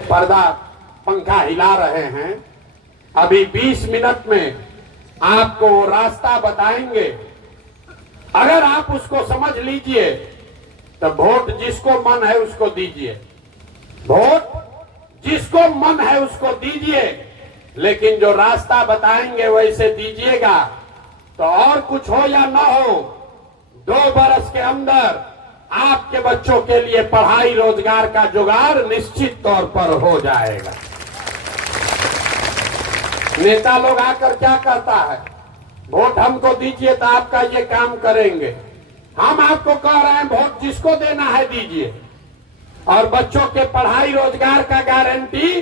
पर्दा पंखा हिला रहे हैं। अभी 20 मिनट में आपको रास्ता बताएंगे। अगर आप उसको समझ लीजिए तो वोट जिसको मन है उसको दीजिए, वोट जिसको मन है उसको दीजिए, लेकिन जो रास्ता बताएंगे वैसे दीजिएगा। तो और कुछ हो या ना हो, 2 बरस के अंदर आपके बच्चों के लिए पढ़ाई रोजगार का जुगाड़ निश्चित तौर पर हो जाएगा। नेता लोग आकर क्या कहता है, वोट हमको दीजिए तो आपका ये काम करेंगे। हम आपको कह रहे हैं वोट जिसको देना है दीजिए, और बच्चों के पढ़ाई रोजगार का गारंटी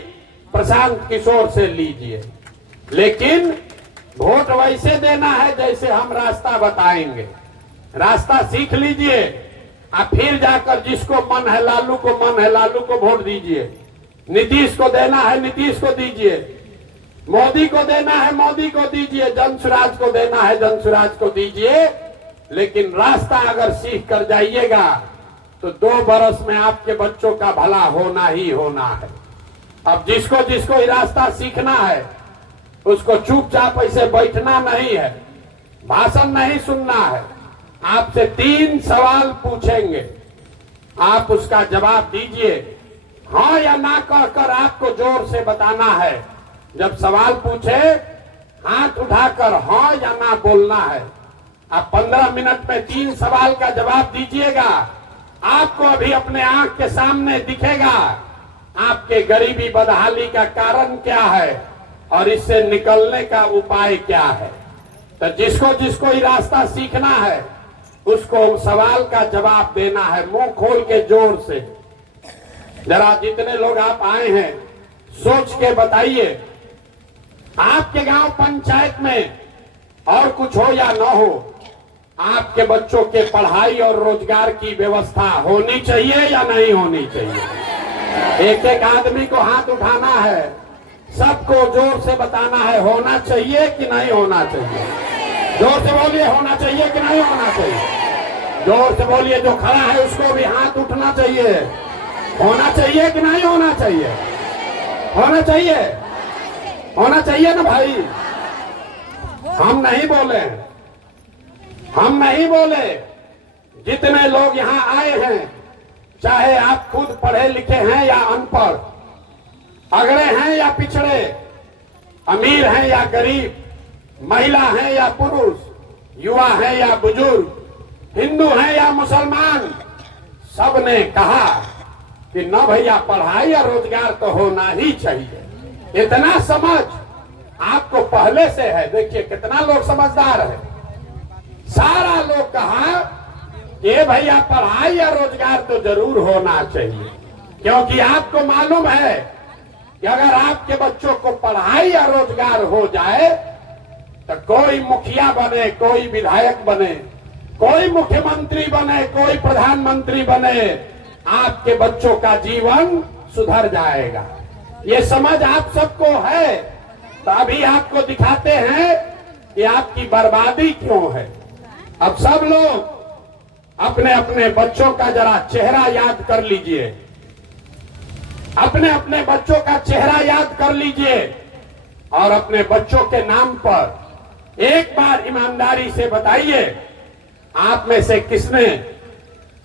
प्रशांत किशोर से लीजिए। लेकिन वोट वैसे देना है जैसे हम रास्ता बताएंगे। रास्ता सीख लीजिए, आप फिर जाकर जिसको मन है, लालू को मन है लालू को वोट दीजिए, नीतीश को देना है नीतीश को दीजिए, मोदी को देना है मोदी को दीजिए, जनसुराज को देना है जनसुराज को दीजिए। लेकिन रास्ता अगर सीख कर जाइएगा तो 2 बरस में आपके बच्चों का भला होना ही होना है। अब जिसको जिसको ये रास्ता सीखना है उसको चुपचाप ऐसे बैठना नहीं है, भाषण नहीं सुनना है। आपसे 3 सवाल पूछेंगे, आप उसका जवाब दीजिए। हाँ या ना कहकर आपको जोर से बताना है। जब सवाल पूछे हाथ उठाकर हाँ या ना बोलना है। आप 15 मिनट में 3 सवाल का जवाब दीजिएगा। आपको अभी अपने आंख के सामने दिखेगा आपके गरीबी बदहाली का कारण क्या है और इससे निकलने का उपाय क्या है। तो जिसको जिसको ये रास्ता सीखना है उसको सवाल का जवाब देना है, मुंह खोल के जोर से। जरा जितने लोग आप आए हैं सोच के बताइए, आपके गांव पंचायत में और कुछ हो या न हो, आपके बच्चों के पढ़ाई और रोजगार की व्यवस्था होनी चाहिए या नहीं होनी चाहिए। एक एक आदमी को हाथ उठाना है, सबको जोर से बताना है होना चाहिए कि नहीं होना चाहिए। जोर से बोलिए होना चाहिए कि नहीं होना चाहिए। जोर से बोलिए, जो खड़ा है उसको भी हाथ उठना चाहिए। होना चाहिए कि नहीं होना चाहिए। होना चाहिए, होना चाहिए ना भाई। हम नहीं बोले, हम नहीं बोले। जितने लोग यहाँ आए हैं, चाहे आप खुद पढ़े लिखे हैं या अनपढ़, अगड़े हैं या पिछड़े, अमीर हैं या गरीब, महिला हैं या पुरुष, युवा हैं या बुजुर्ग, हिंदू हैं या मुसलमान, सबने कहा कि न भैया पढ़ाई और रोजगार तो होना ही चाहिए। इतना समझ आपको पहले से है। देखिए कितना लोग समझदार है। सारा लोग कहा कि भैया पढ़ाई या रोजगार तो जरूर होना चाहिए, क्योंकि आपको मालूम है कि अगर आपके बच्चों को पढ़ाई या रोजगार हो जाए तो कोई मुखिया बने, कोई विधायक बने, कोई मुख्यमंत्री बने, कोई प्रधानमंत्री बने, आपके बच्चों का जीवन सुधर जाएगा। ये समझ आप सबको है, तो अभी आपको दिखाते हैं कि आपकी बर्बादी क्यों है। अब सब लोग अपने अपने बच्चों का जरा चेहरा याद कर लीजिए, अपने अपने बच्चों का चेहरा याद कर लीजिए और अपने बच्चों के नाम पर एक बार ईमानदारी से बताइए, आप में से किसने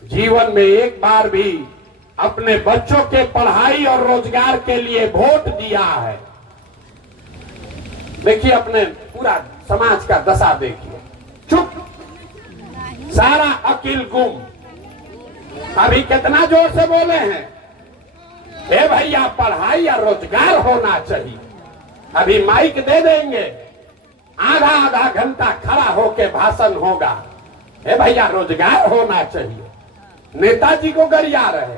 जीवन में एक बार भी अपने बच्चों के पढ़ाई और रोजगार के लिए वोट दिया है। देखिए अपने पूरा समाज का दशा देखिए, चुप, सारा अकिल गुम। अभी कितना जोर से बोले हैं, हे भैया पढ़ाई या रोजगार होना चाहिए। अभी माइक दे देंगे, आधा आधा घंटा खड़ा होके भाषण होगा, हे भैया रोजगार होना चाहिए। नेताजी को गरिया रहे,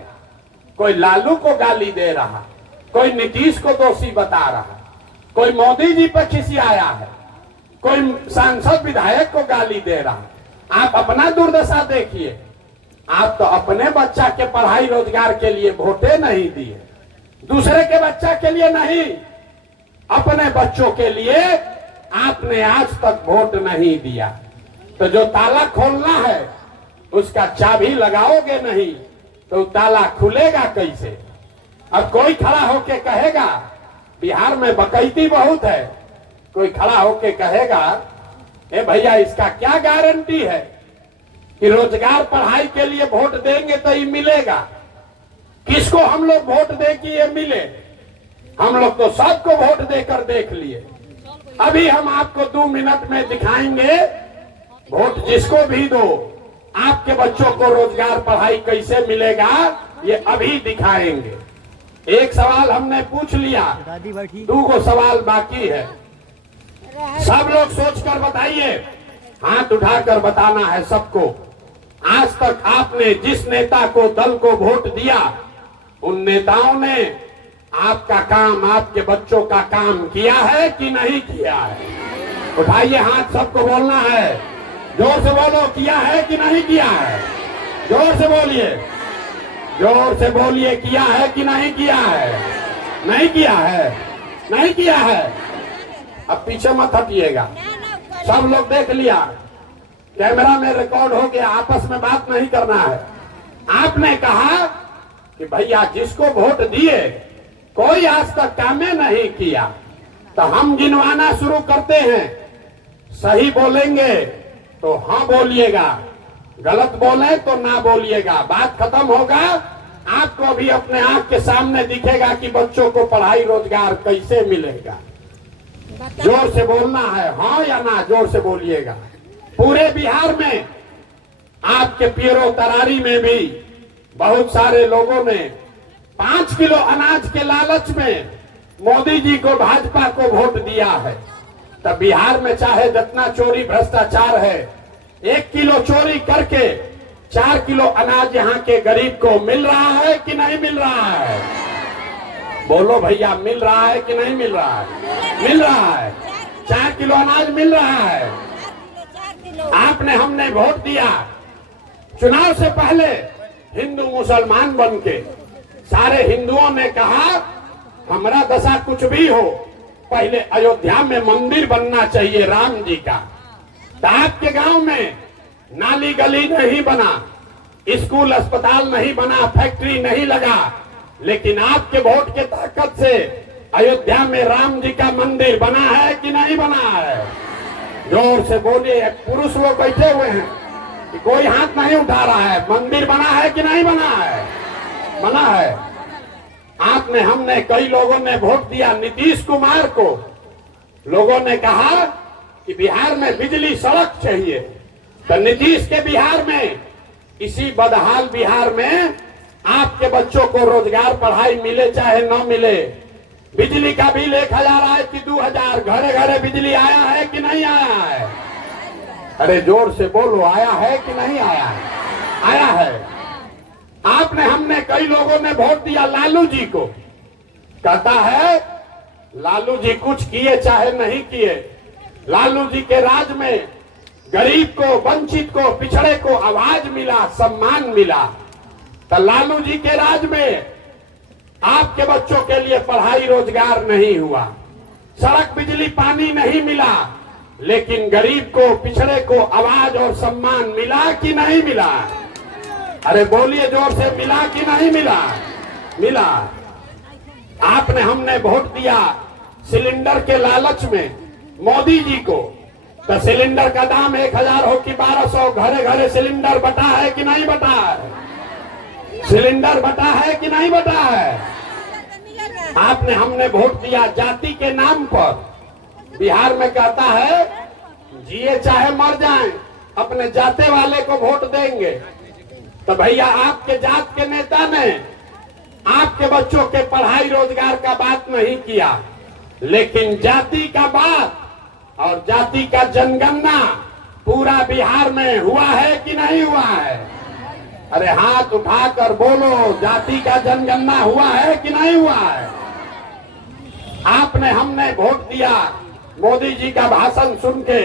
कोई लालू को गाली दे रहा, कोई नीतीश को दोषी बता रहा, कोई मोदी जी पर खिसियाया है, कोई सांसद विधायक को गाली दे रहा। आप अपना दुर्दशा देखिए। आप तो अपने बच्चा के पढ़ाई रोजगार के लिए वोटे नहीं दिए, दूसरे के बच्चा के लिए नहीं, अपने बच्चों के लिए आपने आज तक वोट नहीं दिया। तो जो ताला खोलना है उसका चाबी लगाओगे नहीं तो ताला खुलेगा कैसे। अब कोई खड़ा होके कहेगा बिहार में बकैती बहुत है, कोई खड़ा होके कहेगा ए भैया इसका क्या गारंटी है कि रोजगार पढ़ाई के लिए वोट देंगे तो ये मिलेगा। किसको हम लोग वोट दे कि ये मिले? हम लोग तो सबको वोट देकर देख लिए। अभी हम आपको 2 मिनट में दिखाएंगे वोट जिसको भी दो आपके बच्चों को रोजगार पढ़ाई कैसे मिलेगा, ये अभी दिखाएंगे। एक सवाल हमने पूछ लिया, 2 सवाल बाकी है। सब लोग सोचकर बताइए, हाथ उठाकर बताना है सबको। आज तक आपने जिस नेता को दल को वोट दिया उन नेताओं ने आपका काम, आपके बच्चों का काम किया है कि नहीं किया है? उठाइए हाथ, सबको बोलना है। जोर से बोलो, किया है कि नहीं किया है? जोर से बोलिए, जोर से बोलिए, किया है कि नहीं किया है? नहीं किया है, नहीं किया है। अब पीछे मत हटिएगा, सब लोग देख लिया, कैमरा में रिकॉर्ड हो गया, आपस में बात नहीं करना है। आपने कहा कि भैया जिसको वोट दिए कोई आज तक कामें नहीं किया, तो हम गिनवाना शुरू करते हैं। सही बोलेंगे तो हाँ बोलिएगा, गलत बोले तो ना बोलिएगा। बात खत्म होगा, आपको भी अपने आंख के सामने दिखेगा कि बच्चों को पढ़ाई रोजगार कैसे मिलेगा। जोर से बोलना है, हाँ या ना, जोर से बोलिएगा। पूरे बिहार में, आपके पीरो तरारी में भी बहुत सारे लोगों ने 5 किलो अनाज के लालच में मोदी जी को, भाजपा को वोट दिया है। तब बिहार में चाहे जितना चोरी भ्रष्टाचार है, 1 किलो चोरी करके 4 किलो अनाज यहाँ के गरीब को मिल रहा है कि नहीं मिल रहा है? बोलो भैया, मिल रहा है कि नहीं मिल रहा है? मिल रहा है, 4 किलो अनाज मिल रहा है। आपने, हमने वोट दिया, चुनाव से पहले हिंदू मुसलमान बनके सारे हिंदुओं ने कहा हमारा दशा कुछ भी हो, पहले अयोध्या में मंदिर बनना चाहिए राम जी का। तो आपके गांव में नाली गली नहीं बना, स्कूल अस्पताल नहीं बना, फैक्ट्री नहीं लगा, लेकिन आपके वोट के ताकत से अयोध्या में राम जी का मंदिर बना है कि नहीं बना है? जोर से बोलिए, पुरुष लोग बैठे हुए हैं कि कोई हाथ नहीं उठा रहा है। मंदिर बना है कि नहीं बना है? बना है। आपने, हमने, कई लोगों ने वोट दिया नीतीश कुमार को। लोगों ने कहा कि बिहार में बिजली सड़क चाहिए, तो नीतीश के बिहार में, इसी बदहाल बिहार में आपके बच्चों को रोजगार पढ़ाई मिले चाहे न मिले। बिजली का बिल 1000 आए कि 2000, घरे घरे बिजली आया है कि नहीं आया है? अरे जोर से बोलो, आया है कि नहीं आया है? आया है। आपने, हमने, कई लोगों ने वोट दिया लालू जी को। कहता है लालू जी कुछ किए चाहे नहीं किए, लालू जी के राज में गरीब को, वंचित को, पिछड़े को आवाज मिला, सम्मान मिला। तो लालू जी के राज में आपके बच्चों के लिए पढ़ाई रोजगार नहीं हुआ, सड़क बिजली पानी नहीं मिला, लेकिन गरीब को, पिछड़े को आवाज और सम्मान मिला कि नहीं मिला? अरे बोलिए जोर से, मिला कि नहीं मिला? मिला। आपने, हमने वोट दिया सिलेंडर के लालच में मोदी जी को। तो सिलेंडर का दाम 1000 हो कि 1200, घरे घरे सिलेंडर बटा है कि नहीं बटा है? सिलेंडर बटा है कि नहीं बटा है? आपने, हमने वोट दिया जाति के नाम पर। बिहार में कहता है जिए चाहे मर जाएं, अपने जाते वाले को वोट देंगे। तो भैया आपके जात के नेता ने आपके बच्चों के पढ़ाई रोजगार का बात नहीं किया, लेकिन जाति का बात और जाति का जनगणना पूरा बिहार में हुआ है कि नहीं हुआ है? अरे हाथ उठाकर बोलो, जाति का जनगणना हुआ है कि नहीं हुआ है? आपने, हमने वोट दिया मोदी जी का भाषण सुन के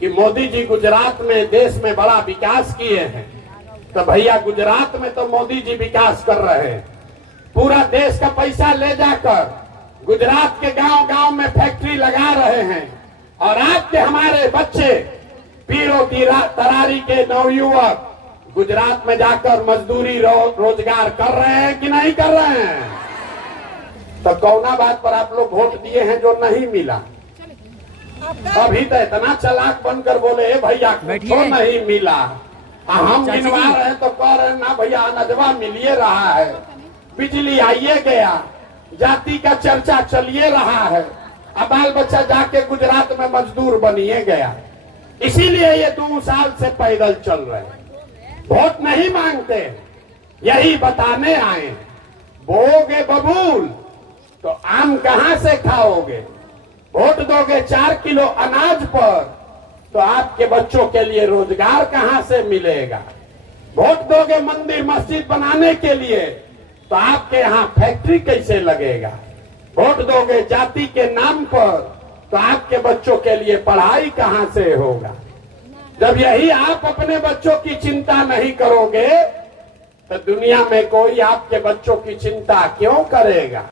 कि मोदी जी गुजरात में, देश में बड़ा विकास किए हैं। तो भैया गुजरात में तो मोदी जी विकास कर रहे हैं, पूरा देश का पैसा ले जाकर गुजरात के गांव गांव में फैक्ट्री लगा रहे हैं। और आपके, हमारे बच्चे, पीरो तरारी के नवयुवक गुजरात में जाकर मजदूरी रोजगार कर रहे हैं कि नहीं कर रहे हैं? तो कौना बात पर आप लोग वोट दिए हैं जो नहीं मिला? अभी तो इतना चालाक बनकर बोले भैया तो नहीं मिला, हम गिनवा रहे तो कह रहे ना भैया अनजवा मिलिए रहा है, बिजली आइए गया, जाति का चर्चा चलिए रहा है, अब बाल बच्चा जाके गुजरात में मजदूर बनिए गया। इसीलिए ये 2 साल से पैदल चल रहे हैं, वोट नहीं मांगते, यही बताने आए। बोगे बबूल तो आम कहां से खाओगे? वोट दोगे 4 किलो अनाज पर तो आपके बच्चों के लिए रोजगार कहां से मिलेगा? वोट दोगे मंदिर मस्जिद बनाने के लिए तो आपके यहाँ फैक्ट्री कैसे लगेगा? वोट दोगे जाति के नाम पर तो आपके बच्चों के लिए पढ़ाई कहां से होगा? जब यही आप अपने बच्चों की चिंता नहीं करोगे तो दुनिया में कोई आपके बच्चों की चिंता क्यों करेगा?